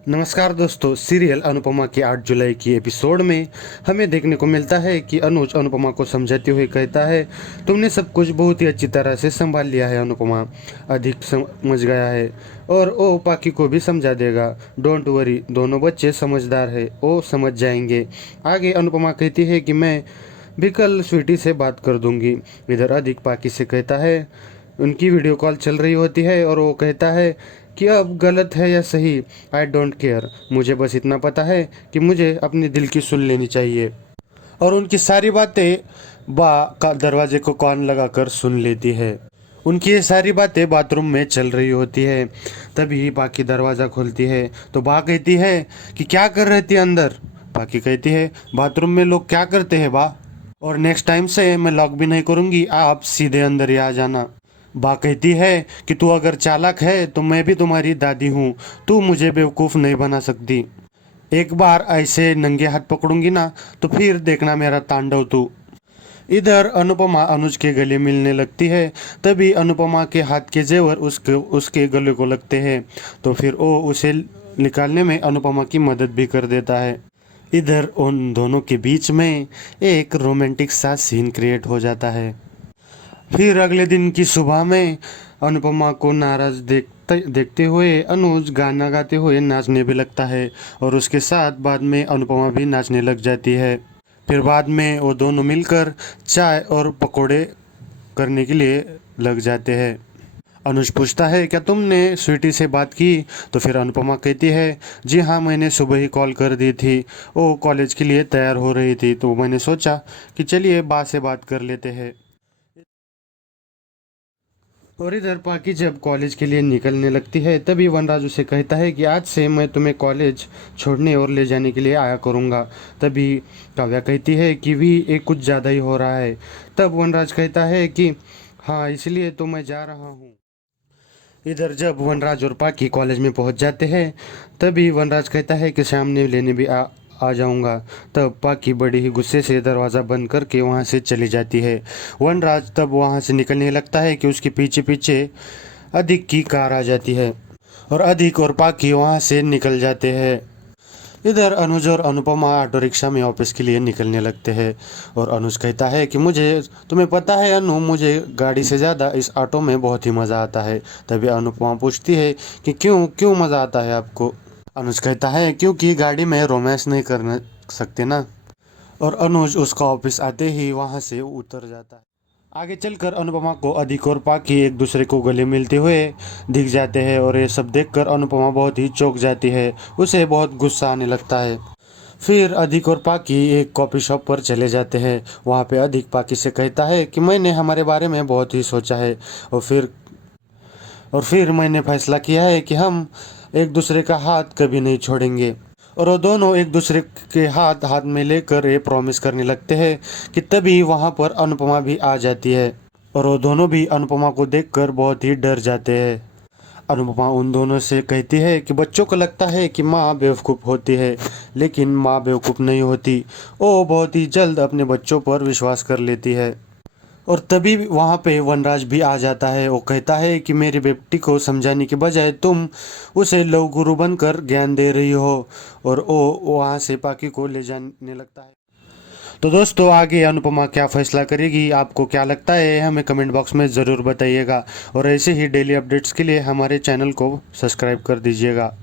नमस्कार दोस्तों, सीरियल अनुपमा की 8 जुलाई की एपिसोड में हमें देखने को मिलता है कि अनुज अनुपमा को समझाते हुए कहता है, तुमने सब कुछ बहुत ही अच्छी तरह से संभाल लिया है अनुपमा, अधिक समझ गया है और वो पाकी को भी समझा देगा। डोंट वरी, दोनों बच्चे समझदार है, वो समझ जाएंगे। आगे अनुपमा कहती है कि मैं भी कल स्वीटी से बात कर दूंगी। इधर अधिक पाकी से कहता है, उनकी वीडियो कॉल चल रही होती है और वो कहता है कि अब गलत है या सही, आई डोंट केयर, मुझे बस इतना पता है कि मुझे अपने दिल की सुन लेनी चाहिए। और उनकी सारी बातें बा का दरवाजे को कान लगाकर सुन लेती है। उनकी ये सारी बातें बाथरूम में चल रही होती है। तभी बाकी दरवाज़ा खोलती है तो बा कहती है कि क्या कर रही थी अंदर। बाकी कहती है, बाथरूम में लोग क्या करते हैं बा, और नेक्स्ट टाइम से मैं लॉक भी नहीं करूँगी, आप सीधे अंदर ही आ जाना। बा कहती है कि तू अगर चालाक है तो मैं भी तुम्हारी दादी हूँ, तू मुझे बेवकूफ़ नहीं बना सकती। एक बार ऐसे नंगे हाथ पकड़ूंगी ना तो फिर देखना मेरा तांडव तू। इधर अनुपमा अनुज के गले मिलने लगती है। तभी अनुपमा के हाथ के जेवर उसके उसके गले को लगते हैं तो फिर वो उसे निकालने में अनुपमा की मदद भी कर देता है। इधर उन दोनों के बीच में एक रोमांटिक सा सीन क्रिएट हो जाता है। फिर अगले दिन की सुबह में अनुपमा को नाराज देखते हुए अनुज गाना गाते हुए नाचने भी लगता है और उसके साथ बाद में अनुपमा भी नाचने लग जाती है। फिर बाद में वो दोनों मिलकर चाय और पकोड़े करने के लिए लग जाते हैं। अनुज पूछता है, क्या तुमने स्वीटी से बात की? तो फिर अनुपमा कहती है, जी हाँ, मैंने सुबह ही कॉल कर दी थी, वो कॉलेज के लिए तैयार हो रही थी तो मैंने सोचा कि चलिए बा से बात कर लेते हैं। और इधर पाकी जब कॉलेज के लिए निकलने लगती है तभी वनराज उसे कहता है कि आज से मैं तुम्हें कॉलेज छोड़ने और ले जाने के लिए आया करूँगा। तभी काव्या कहती है कि भी ये कुछ ज़्यादा ही हो रहा है। तब वनराज कहता है कि हाँ, इसलिए तो मैं जा रहा हूँ। इधर जब वनराज और पाकी कॉलेज में पहुंच जाते हैं तभी वनराज कहता है कि शाम ने लेने भी आ जाऊंगा। तब पाकी बड़ी ही गुस्से से दरवाज़ा बंद करके वहां से चली जाती है। वनराज तब वहां से निकलने लगता है कि उसके पीछे पीछे अधिक की कार आ जाती है और अधिक और पाकी वहां से निकल जाते हैं। इधर अनुज और अनुपमा ऑटो रिक्शा में ऑफिस के लिए निकलने लगते हैं और अनुज कहता है कि मुझे, तुम्हें पता है अनु, मुझे गाड़ी से ज़्यादा इस ऑटो में बहुत ही मज़ा आता है। तभी अनुपमा पूछती है कि क्यों क्यों मज़ा आता है आपको? अनुज कहता है क्योंकि गाड़ी में रोमांस नहीं कर सकते ना। और अनुज उसका ऑफिस आते ही वहाँ से उतर जाता है। आगे चलकर अनुपमा को अधिक और पाकी एक दूसरे को गले मिलते हुए दिख जाते हैं और ये सब देखकर अनुपमा बहुत ही चौंक जाती है। उसे बहुत गुस्सा आने लगता है। फिर अधिक और पाकी एक कॉफ़ी शॉप पर चले जाते हैं। वहाँ पे अधिक पाकी से कहता है कि मैंने हमारे बारे में बहुत ही सोचा है और फिर मैंने फैसला किया है कि हम एक दूसरे का हाथ कभी नहीं छोड़ेंगे। और वो दोनों एक दूसरे के हाथ हाथ में लेकर ये प्रॉमिस करने लगते हैं कि तभी वहाँ पर अनुपमा भी आ जाती है और वो दोनों भी अनुपमा को देखकर बहुत ही डर जाते हैं। अनुपमा उन दोनों से कहती है कि बच्चों को लगता है कि माँ बेवकूफ़ होती है, लेकिन माँ बेवकूफ़ नहीं होती, वो बहुत ही जल्द अपने बच्चों पर विश्वास कर लेती है। और तभी वहाँ पे वनराज भी आ जाता है। वो कहता है कि मेरी बेटी को समझाने के बजाय तुम उसे लव गुरु बनकर ज्ञान दे रही हो, और वो वहाँ से पाकी को ले जाने लगता है। तो दोस्तों, आगे अनुपमा क्या फैसला करेगी, आपको क्या लगता है, हमें कमेंट बॉक्स में ज़रूर बताइएगा और ऐसे ही डेली अपडेट्स के लिए हमारे चैनल को सब्सक्राइब कर दीजिएगा।